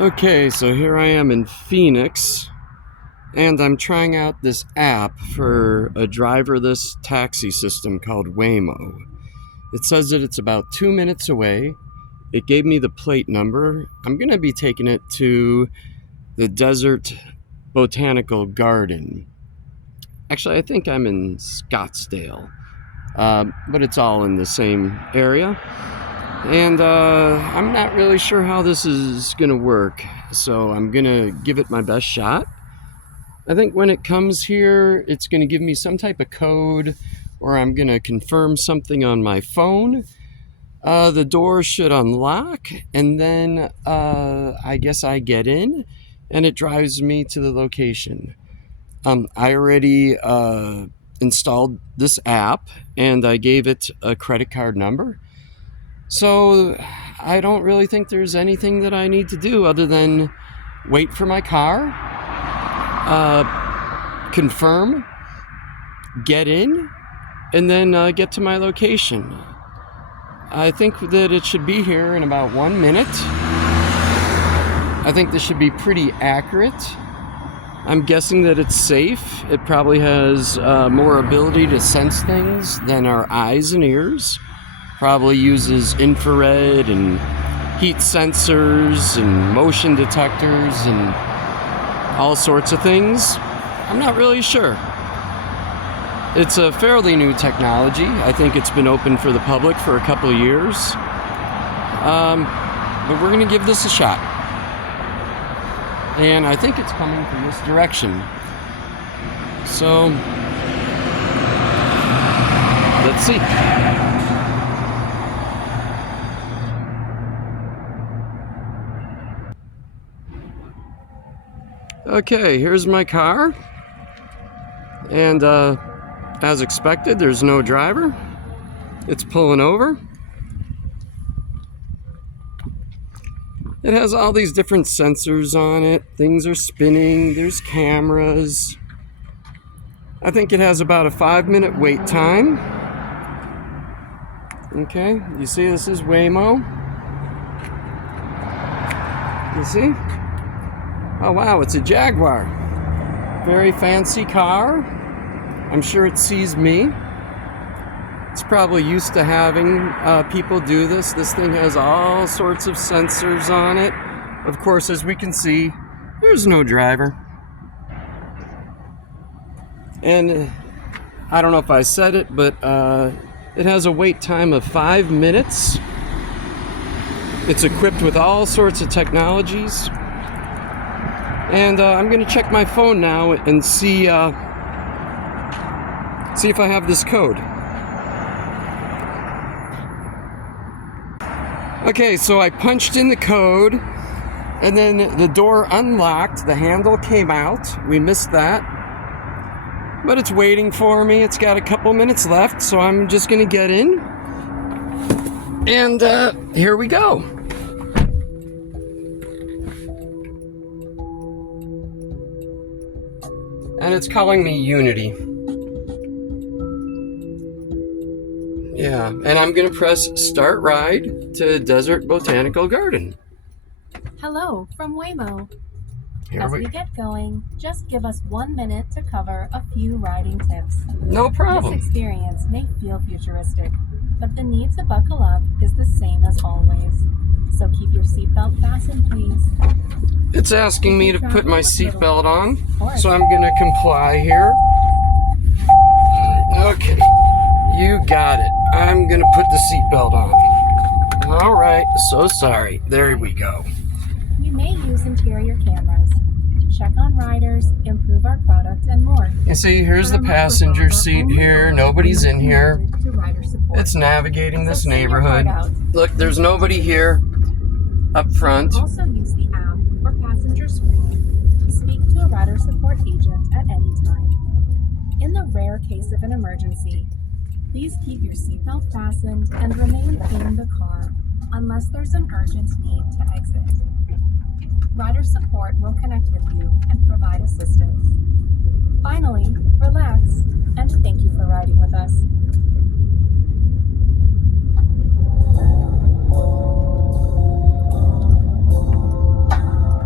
Okay, so here I am in Phoenix, and I'm trying out this app for a driverless taxi system called Waymo. It says that it's about 2 minutes away. It gave me the plate number. I'm going to be taking it to the Desert Botanical Garden. Actually, I think I'm in Scottsdale, but it's all in the same area. And I'm not really sure how this is going to work, so I'm going to give it my best shot. I think when it comes here, it's going to give me some type of code, or I'm going to confirm something on my phone. The door should unlock, and then I guess I get in, and it drives me to the location. I already installed this app, and I gave it a credit card number. So I don't really think there's anything that I need to do other than wait for my car, confirm, get in, and then get to my location. I think that it should be here in about 1 minute. I think this should be pretty accurate. I'm guessing that it's safe. It probably has more ability to sense things than our eyes and ears. Probably uses infrared and heat sensors and motion detectors and all sorts of things. I'm not really sure. It's a fairly new technology. I think it's been open for the public for a couple of years. But we're going to give this a shot. And I think it's coming from this direction. So, let's see. Okay, here's my car, and as expected, there's no driver. It's pulling over. It has all these different sensors on it. Things are spinning. There's cameras. I think it has about a 5-minute wait time. Okay, you see this is Waymo. You see? Oh wow, it's a Jaguar. Very fancy car. I'm sure it sees me. It's probably used to having people do this. This thing has all sorts of sensors on it. Of course, as we can see, there's no driver. And I don't know if I said it, but it has a wait time of 5 minutes. It's equipped with all sorts of technologies. And I'm going to check my phone now and see if I have this code. Okay, so I punched in the code, and then the door unlocked. The handle came out. We missed that. But it's waiting for me. It's got a couple minutes left, so I'm just going to get in. And here we go. And it's calling me Unity. Yeah, and I'm gonna press start ride to Desert Botanical Garden. Hello from Waymo. Here As we get going, just give us 1 minute to cover a few riding tips. No problem. This experience may feel futuristic, but the need to buckle up is the same as always. So keep your seatbelt fastened, please. It's asking me to put my seatbelt on, so I'm gonna comply here. Okay, you got it. I'm gonna put the seatbelt on. All right, so sorry. There we go. We may use interior cameras, check on riders, improve our product, and more. You see, here's the passenger seat here. Nobody's in here. It's navigating this neighborhood. Look, there's nobody here up front. Also use the app or passenger screen to speak to a rider support agent at any time. In the rare case of an emergency, please keep your seatbelt fastened and remain in the car unless there's an urgent need to exit. Rider support will connect with you and provide assistance. Finally, relax and thank you for riding with us.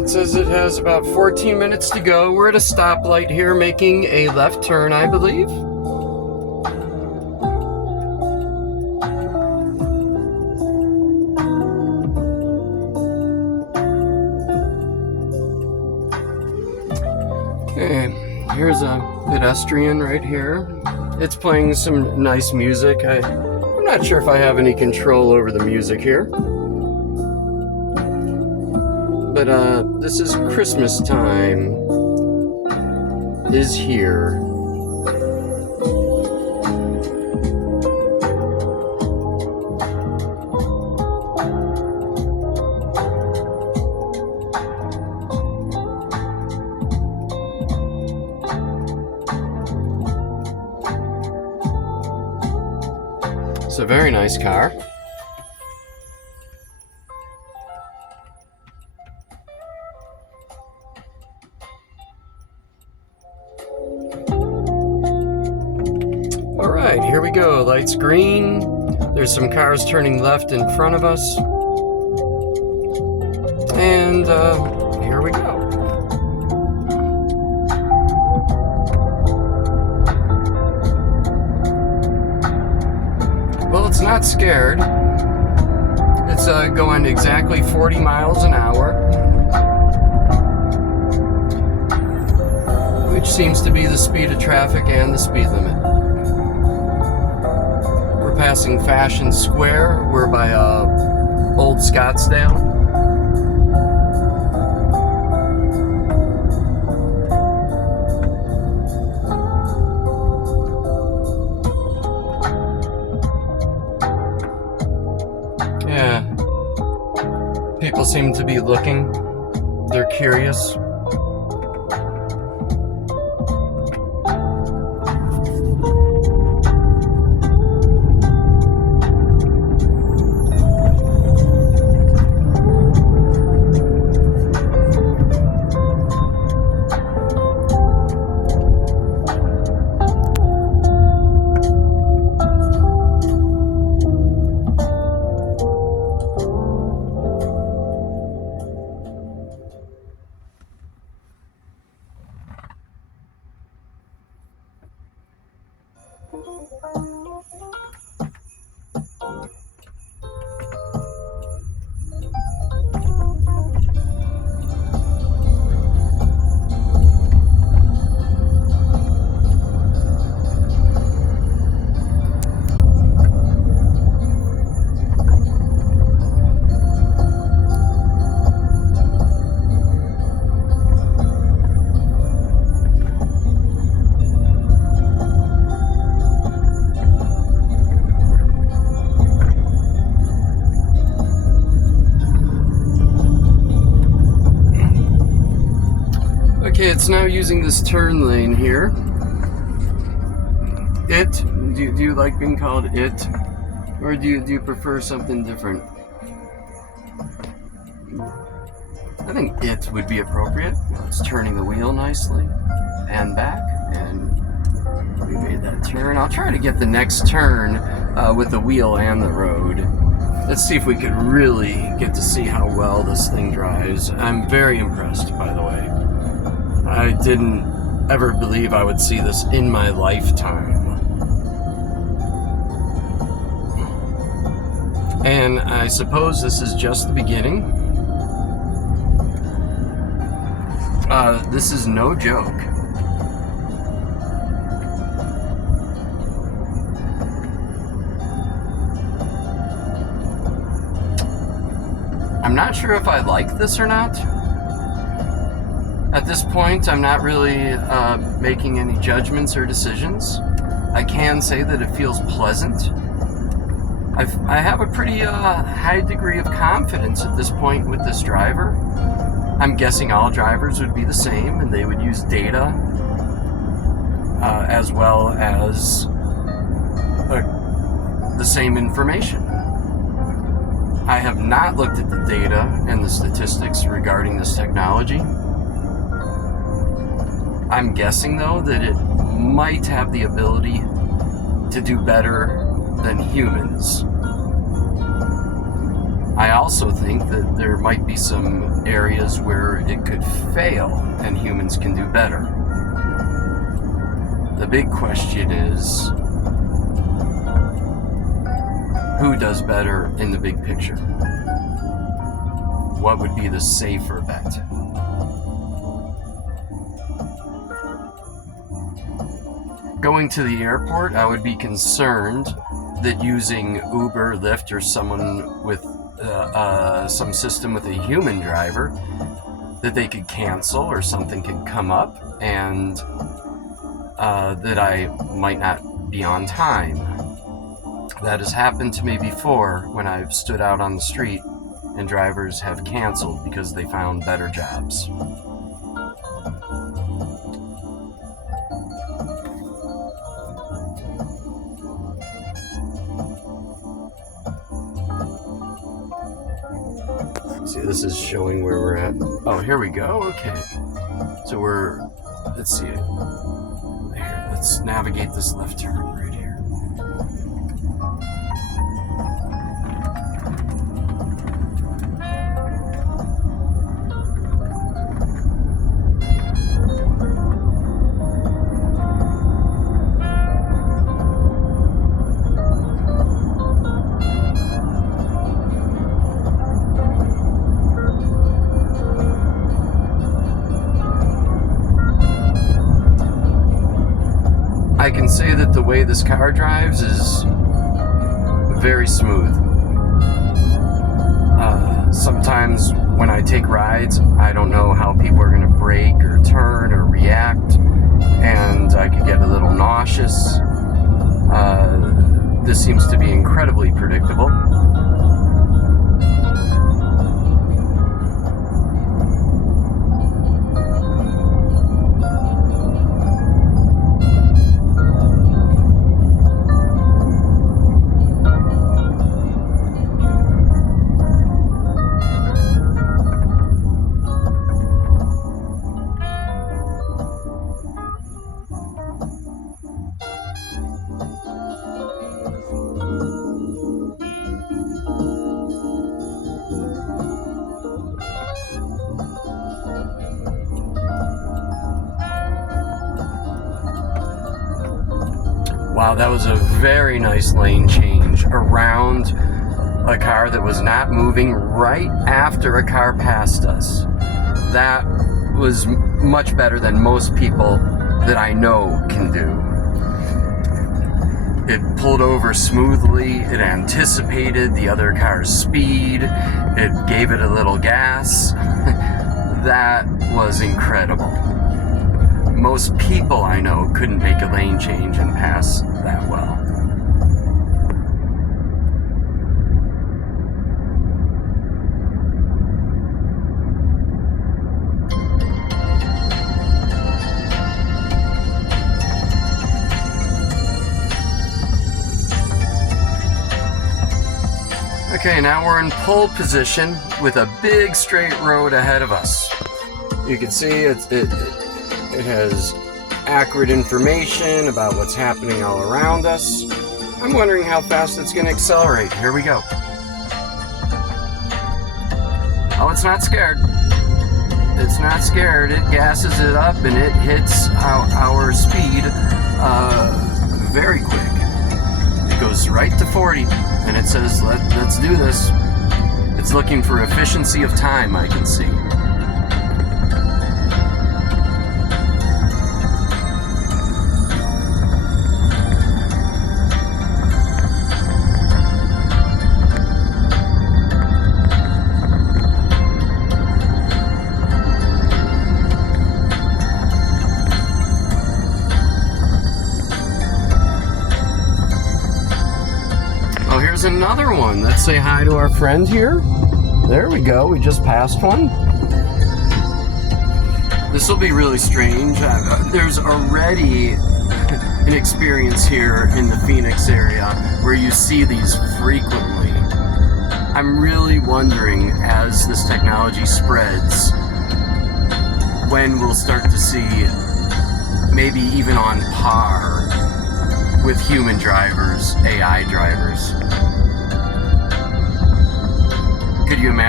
It says it has about 14 minutes to go. We're at a stoplight here, making a left turn, I believe. Okay, here's a pedestrian right here. It's playing some nice music. I'm not sure if I have any control over the music here. But this is Christmas time is here. It's a very nice car. Alright, here we go. Light's green. There's some cars turning left in front of us. And here we go. Well, it's not scared. It's going exactly 40 miles an hour, which seems to be the speed of traffic and the speed limit. We're passing Fashion Square. We're by Old Scottsdale. Yeah, people seem to be looking. They're curious. Okay, it's now using this turn lane here. Do you like being called it? Or do you prefer something different? I think it would be appropriate. It's turning the wheel nicely. And back. And we made that turn. I'll try to get the next turn with the wheel and the road. Let's see if we could really get to see how well this thing drives. I'm very impressed, by the way. I didn't ever believe I would see this in my lifetime. And I suppose this is just the beginning. This is no joke. I'm not sure if I like this or not. At this point, I'm not really making any judgments or decisions. I can say that it feels pleasant. I have a pretty high degree of confidence at this point with this driver. I'm guessing all drivers would be the same, and they would use data as well as the same information. I have not looked at the data and the statistics regarding this technology. I'm guessing, though, that it might have the ability to do better than humans. I also think that there might be some areas where it could fail and humans can do better. The big question is, who does better in the big picture? What would be the safer bet? Going to the airport, I would be concerned that using Uber, Lyft, or someone with some system with a human driver, that they could cancel or something could come up and that I might not be on time. That has happened to me before when I've stood out on the street and drivers have canceled because they found better jobs. See, this is showing where we're at. Oh, here we go. Okay. So let's see. Here, let's navigate this left turn right here. I can say that the way this car drives is very smooth. Sometimes when I take rides, I don't know how people are going to brake or turn or react, and I could get a little nauseous. This seems to be incredibly predictable. Wow, that was a very nice lane change around a car that was not moving right after a car passed us. That was much better than most people that I know can do. It pulled over smoothly, it anticipated the other car's speed, it gave it a little gas. That was incredible. Most people I know couldn't make a lane change and pass that well. Okay, now we're in pole position with a big straight road ahead of us. You can see it has accurate information about what's happening all around us. I'm wondering how fast it's going to accelerate. Here we go. Oh, it's not scared. It's not scared. It gasses it up and it hits our speed very quick. It goes right to 40 and it says, let's do this. It's looking for efficiency of time, I can see. Another one. Let's say hi to our friend here. There we go. We just passed one. This will be really strange. There's already an experience here in the Phoenix area where you see these frequently. I'm really wondering, as this technology spreads, when we'll start to see maybe even on par with human drivers, AI drivers.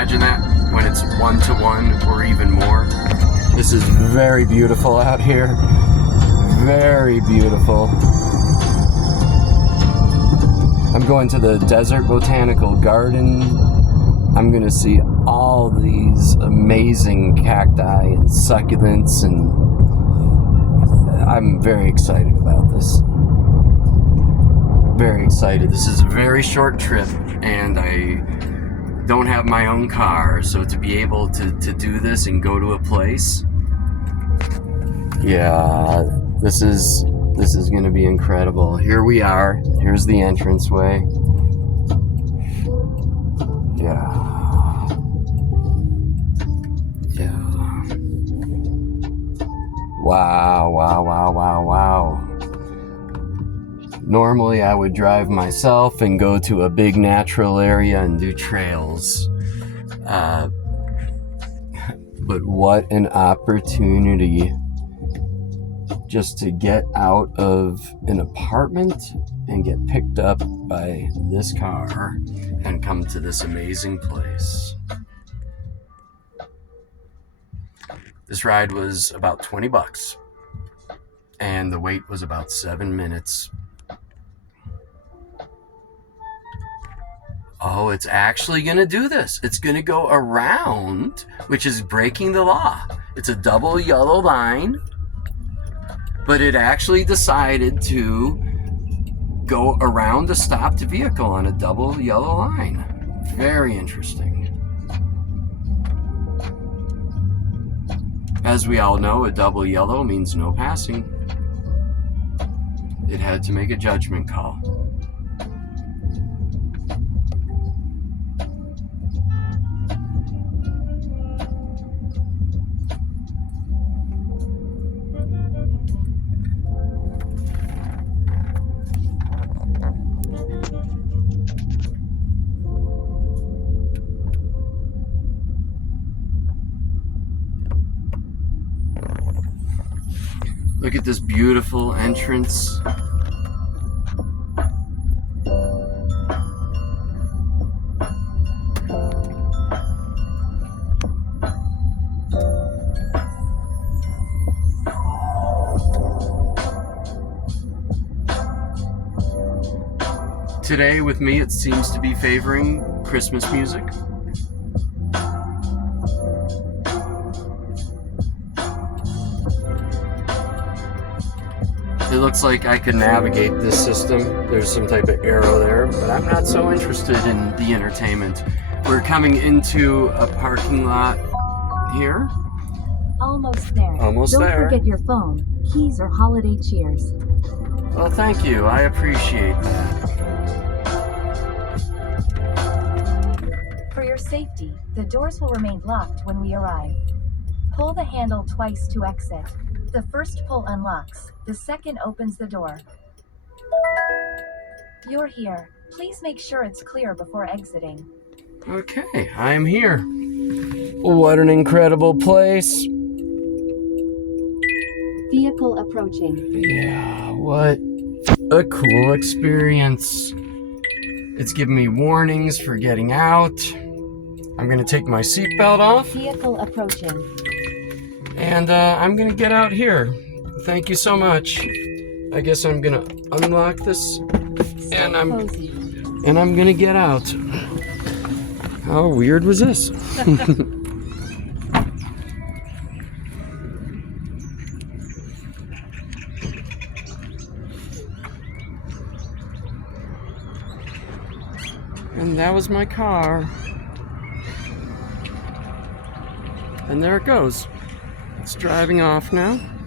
imagine that when it's 1-to-1 or even more? This is very beautiful out here. Very beautiful. I'm going to the Desert Botanical Garden. I'm going to see all these amazing cacti and succulents, and I'm very excited about this. Very excited. This is a very short trip, and I don't have my own car, so to be able to do this and go to a place, yeah, this is going to be incredible. Here we are. Here's the entranceway. Yeah. Wow. Normally I would drive myself and go to a big natural area and do trails. But what an opportunity just to get out of an apartment and get picked up by this car and come to this amazing place. This ride was about $20 and the wait was about 7 minutes. Oh, it's actually going to do this. It's going to go around, which is breaking the law. It's a double yellow line, but it actually decided to go around a stopped vehicle on a double yellow line. Very interesting. As we all know, a double yellow means no passing. It had to make a judgment call. Look at this beautiful entrance. Today with me it seems to be favoring Christmas music. It looks like I can navigate this system. There's some type of arrow there, but I'm not so interested in the entertainment. We're coming into a parking lot here. Almost there. Almost Don't there. Don't forget your phone, keys, or holiday cheers. Well, thank you. I appreciate that. For your safety, the doors will remain locked when we arrive. Pull the handle twice to exit. The first pull unlocks, the second opens the door. You're here. Please make sure it's clear before exiting. Okay, I'm here. What an incredible place. Vehicle approaching. Yeah, what a cool experience. It's giving me warnings for getting out. I'm going to take my seatbelt off. Vehicle approaching. And I'm going to get out here. Thank you so much. I guess I'm going to unlock this and I'm going to get out. How weird was this? And that was my car. And there it goes. It's driving off now.